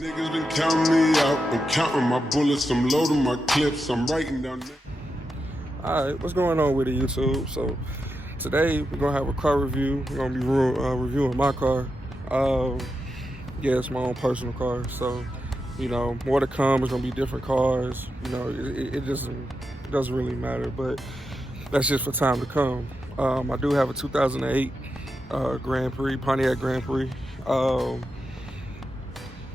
Niggas been counting me out. I'm counting my bullets. I'm loading my clips. I'm writing down. Alright, what's going on with it, YouTube? So today we're gonna have a car review. We're gonna be reviewing my car. Yeah, it's my own personal car, so more to come. It's gonna be different cars. It doesn't really matter, but that's just for time to come. I do have a 2008 Grand Prix, Pontiac Grand Prix,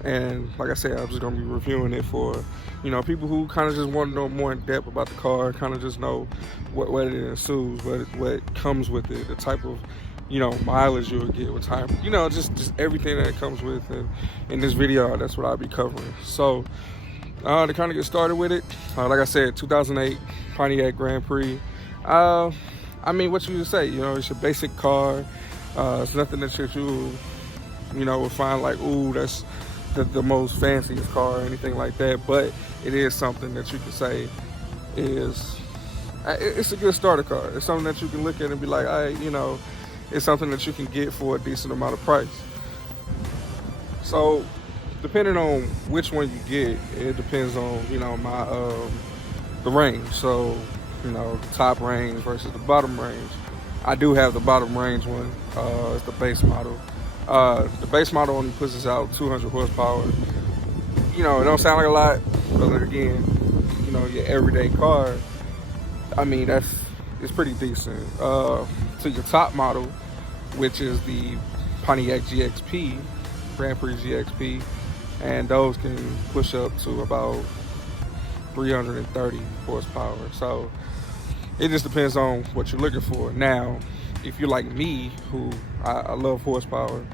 and like I said, I'm just gonna be reviewing it for people who kind of just want to know more in depth about the car, kind of just know what it ensues, what comes with it, the type of mileage you'll get with time, just everything that it comes with. And in this video, that's what I'll be covering. So to kind of get started with it, like I said, 2008 Pontiac Grand Prix. I mean, what you would say, it's your basic car. It's nothing that you would find like, ooh, that's the most fanciest car or anything like that, but it is something that you can say it's a good starter car. It's something that you can look at and be like, it's something that you can get for a decent amount of price. So depending on which one you get, it depends on the range. So the top range versus the bottom range. I do have the bottom range one. It's the base model. The base model only pushes out 200 horsepower. It don't sound like a lot, but again, your everyday car, I mean, it's pretty decent. To your top model, which is the Pontiac GXP, Grand Prix GXP, and those can push up to about 330 horsepower. So it just depends on what you're looking for. Now, if you're like me, who I love horsepower,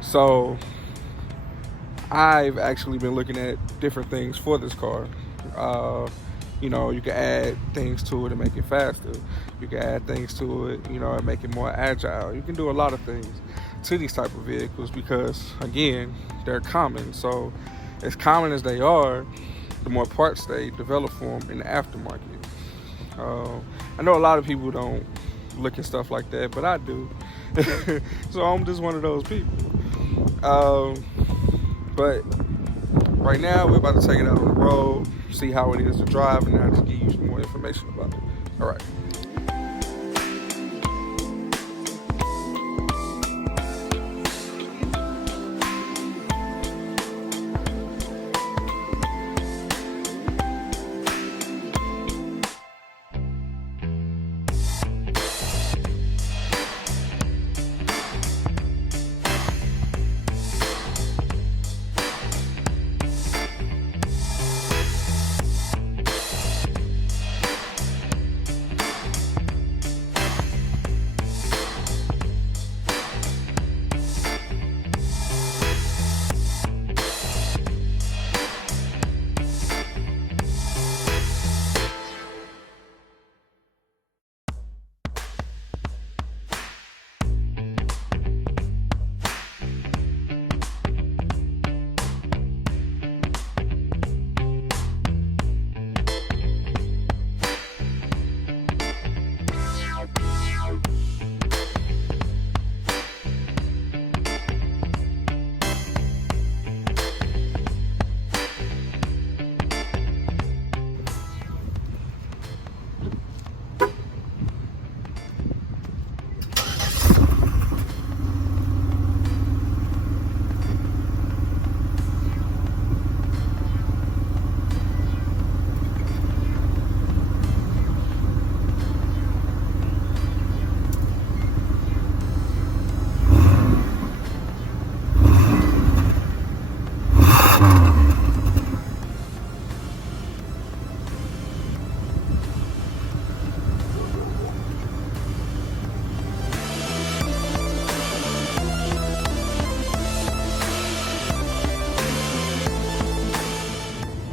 so I've actually been looking at different things for this car. You can add things to it to make it faster. You can add things to it, and make it more agile. You can do a lot of things to these type of vehicles because, again, they're common. So as common as they are, the more parts they develop for them in the aftermarket. I know a lot of people don't look at stuff like that, but I do. So I'm just one of those people. But right now we're about to take it out on the road, see how it is to drive, and I'll just give you some more information about it. All right.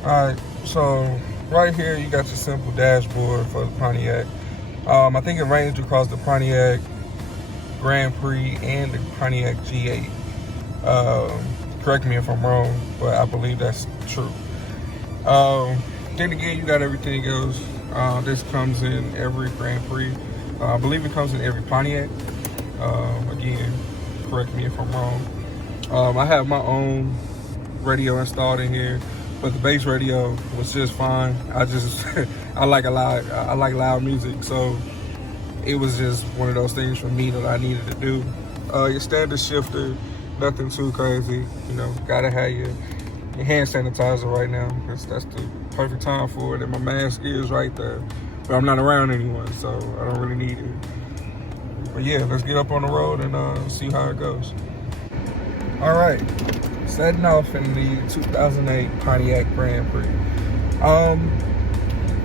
Alright, so right here you got your simple dashboard for the Pontiac. I think it ranged across the Pontiac Grand Prix and the Pontiac G8. Correct me if I'm wrong, but I believe that's true. Then again, you got everything else. This comes in every Grand Prix. I believe it comes in every Pontiac. Again, correct me if I'm wrong. I have my own radio installed in here, but the bass radio was just fine. I like loud music, so it was just one of those things for me that I needed to do. Your standard shifter, nothing too crazy. You know, gotta have your hand sanitizer right now, because that's the perfect time for it. And my mask is right there, but I'm not around anyone, so I don't really need it. But yeah, let's get up on the road and see how it goes. All right, setting off in the 2008 Pontiac Grand Prix.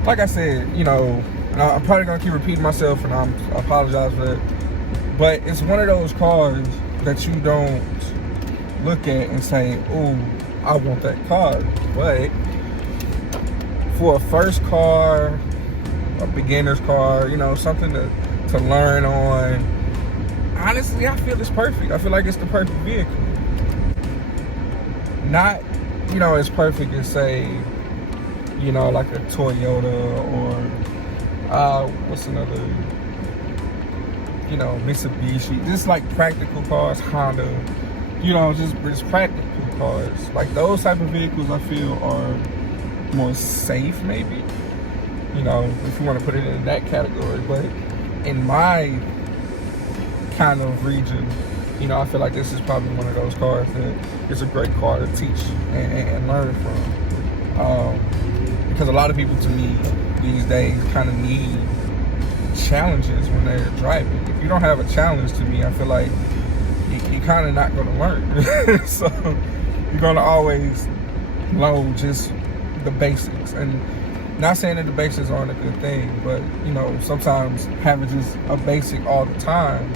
Like I said, you know, I'm probably gonna keep repeating myself, and I apologize for that. But it's one of those cars that you don't look at and say, "Ooh, I want that car." But for a first car, a beginner's car, you know, something to learn on, honestly, I feel it's perfect. I feel like it's the perfect vehicle. Not, you know, as perfect as, say, you know, like a Toyota or what's another, you know, Mitsubishi. Just like practical cars, Honda, you know, just practical cars. Like those type of vehicles I feel are more safe, maybe, you know, if you want to put it in that category. But in my kind of region, you know, I feel like this is probably one of those cars that is a great car to teach and learn from. Because a lot of people, to me, these days kind of need challenges when they're driving. If you don't have a challenge, to me, I feel like you're kind of not going to learn. So you're going to always know just the basics. And not saying that the basics aren't a good thing, but, you know, sometimes having just a basic all the time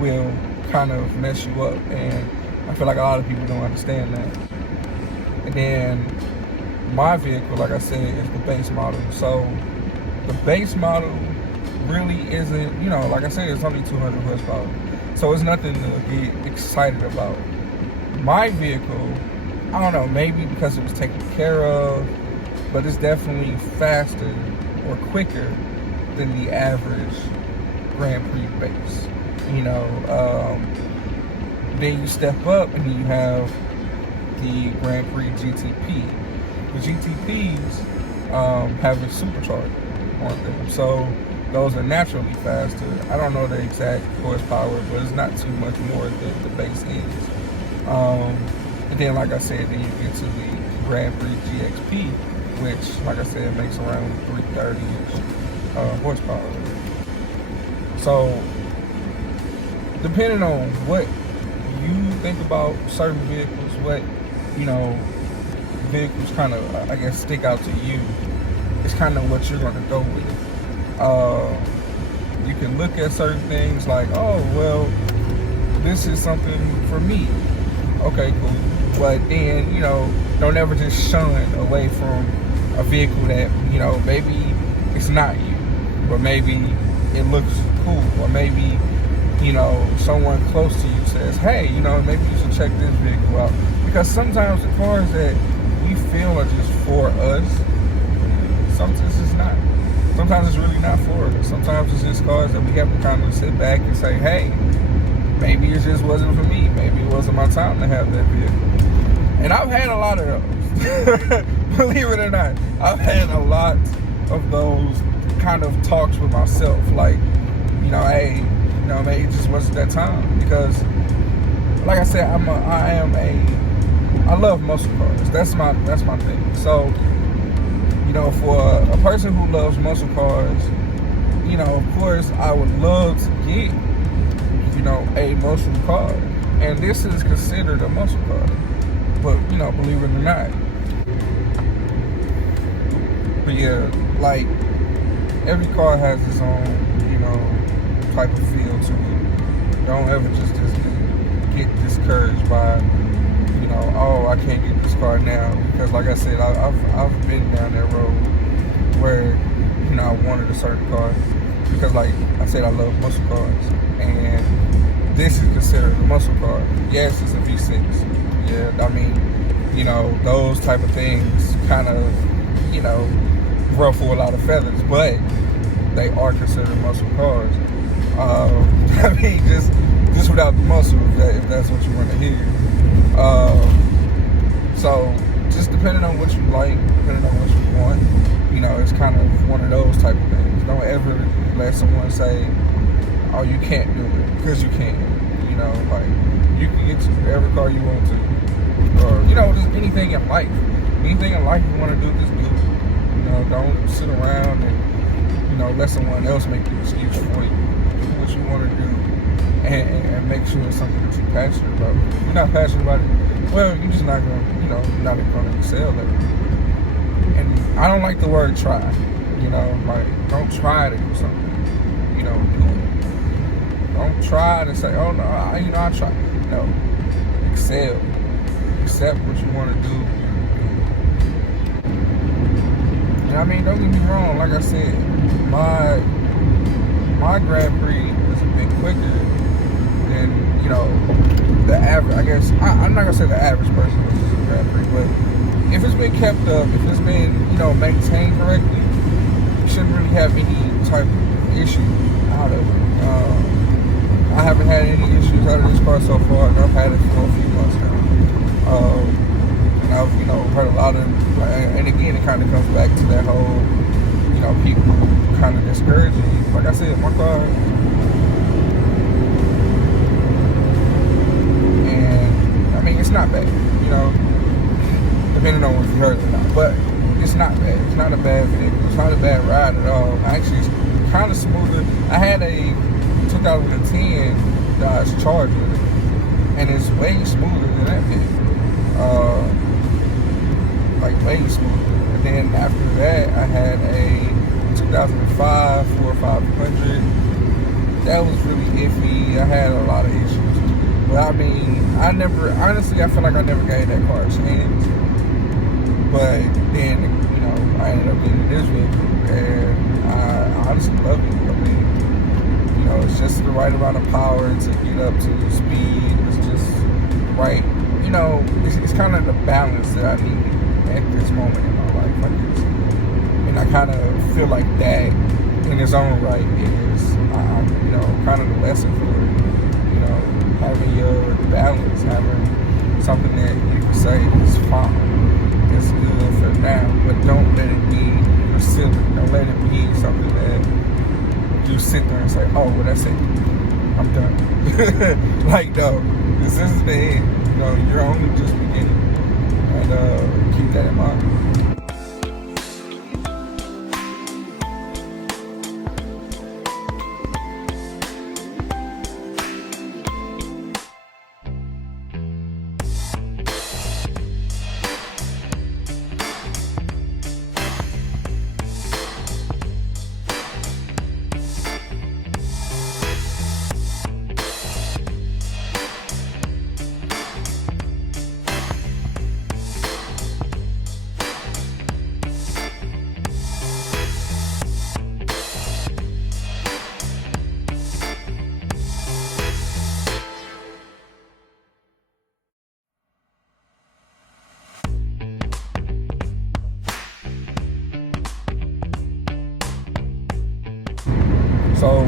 will kind of mess you up. And I feel like a lot of people don't understand that. And then my vehicle, like I said, is the base model. So the base model really isn't, you know, like I said, it's only 200 horsepower. So it's nothing to get excited about. My vehicle, I don't know, maybe because it was taken care of, but it's definitely faster or quicker than the average Grand Prix base. You know, then you step up and you have the Grand Prix GTP. The GTPs have a supercharger on them, so those are naturally faster. I don't know the exact horsepower, but it's not too much more than the base is. And then, like I said, then you get to the Grand Prix GXP, which, like I said, makes around 330-ish horsepower. So, depending on what you think about certain vehicles, what, you know, vehicles kind of, I guess, stick out to you, it's kind of what you're going to go with. You can look at certain things like, oh, well, this is something for me. Okay, cool. But then, you know, don't ever just shun away from a vehicle that, you know, maybe it's not you, but maybe it looks cool, or maybe, you know, someone close to you says, hey, you know, maybe you should check this vehicle out. Because sometimes the cars that we feel are just for us, sometimes it's not. Sometimes it's really not for us. Sometimes it's just cars that we have to kind of sit back and say, hey, maybe it just wasn't for me. Maybe it wasn't my time to have that vehicle. And I've had a lot of those. Believe it or not, I've had a lot of those kind of talks with myself. Like, you know, hey, you know, maybe it just wasn't that time. Because, like I said, I love muscle cars. That's my thing. So, you know, for a person who loves muscle cars, you know, of course, I would love to get, you know, a muscle car. And this is considered a muscle car. But, you know, believe it or not. But yeah, like, every car has its own, you know, type of feel to it. Don't ever just get discouraged by, you know, oh, I can't get this car now. Because like I said, I've been down that road where, you know, I wanted a certain car. Because like I said, I love muscle cars. And this is considered a muscle car. Yes, it's a V6. Yeah, I mean, you know, those type of things kind of, you know, ruffle a lot of feathers. But they are considered muscle cars. I mean, just without the muscle, if that's what you want to hear. So just depending on what you like, depending on what you want, you know, it's kind of one of those type of things. Don't ever let someone say, "Oh, you can't do it," because you can. You know, like you can get to whatever car you want to, or you know, just anything in life. Anything in life you want to do, just do it. You know, don't sit around and, you know, let someone else make the excuse for you. Do what you want to do, and make sure it's something that you're passionate about. If you're not passionate about it, well, you're just not gonna, you know, you're not gonna excel at it. And I don't like the word try. You know, like don't try to do something. You know, do it. Don't try to say, "Oh no, I try." No, excel. Accept what you want to do. I mean, don't get me wrong. Like I said, my Grand Prix was a bit quicker than, you know, the average. I guess I'm not gonna say the average person was just a Grand Prix, but if it's been kept up, if it's been, you know, maintained correctly, you shouldn't really have any type of issue out of it. I haven't had any issues out of this car so far, and I've had it for a few months now. And I've, you know, heard a lot of, and again, it kind of comes back to that whole, you know, people kind of discouraging you. Like I said, my car, and I mean, it's not bad, you know, depending on what you heard or not, but it's not bad. It's not a bad vehicle. It's not a bad ride at all. Actually, it's kind of smoother. I had a 2010 Dodge Charger, and it's way smoother than that vehicle. Like way smoother. And then after that, I had a 2005 Ford 500. That was really iffy. I had a lot of issues. But I mean, honestly, I feel like I never gave that car a chance. But then, you know, I ended up getting this vehicle, and I honestly love it. I mean, you know, it's just the right amount of power to get up to speed. It's just right. You know, it's kind of the balance that I need at this moment in my life, I guess. And I kind of feel like that in its own right is, you know, kind of the lesson for it. You know, having your balance, having something that you can say is fine, it's good for now, but don't let it be your ceiling. Don't let it be something that you sit there and say, "Oh, well, that's it. I'm done." Like, no, this is the end. You know, you're only just beginning, and keep that in mind. So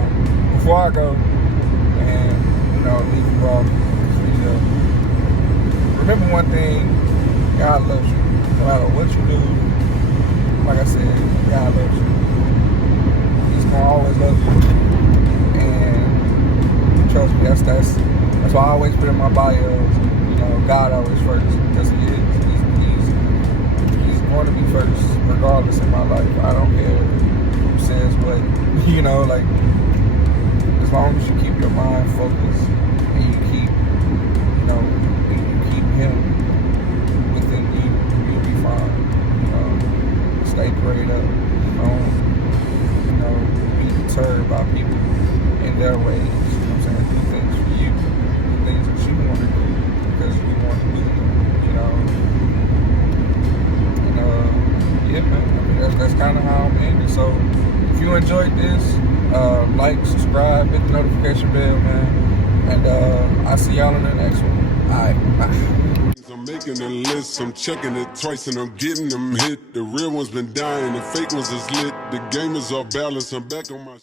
before I go and, you know, leave you off this video, remember one thing: God loves you. No matter what you do, like I said, God loves you. He's gonna always love you. And trust me, that's why I always put in my bios, you know, God always first, because He is. He's going to be first, regardless in my life. I don't care who says what. You know, like, as long as you keep your mind focused and you keep, you know, you keep Him within you, you'll be fine. You know, stay prayed up. Don't, you know, be deterred by people in their ways. You know what I'm saying? Do things for you. Do things that you want to do because you want to do them, you know. And, yeah, man, I mean, that's kind of how I'm ending. So, if you enjoyed this, like, subscribe, hit the notification bell, man. And I'll see y'all in the next one. Alright, bye. I'm making a list, I'm checking it twice and I'm getting them hit. The real ones been dying, the fake ones is lit. The game is off balance, I'm back on my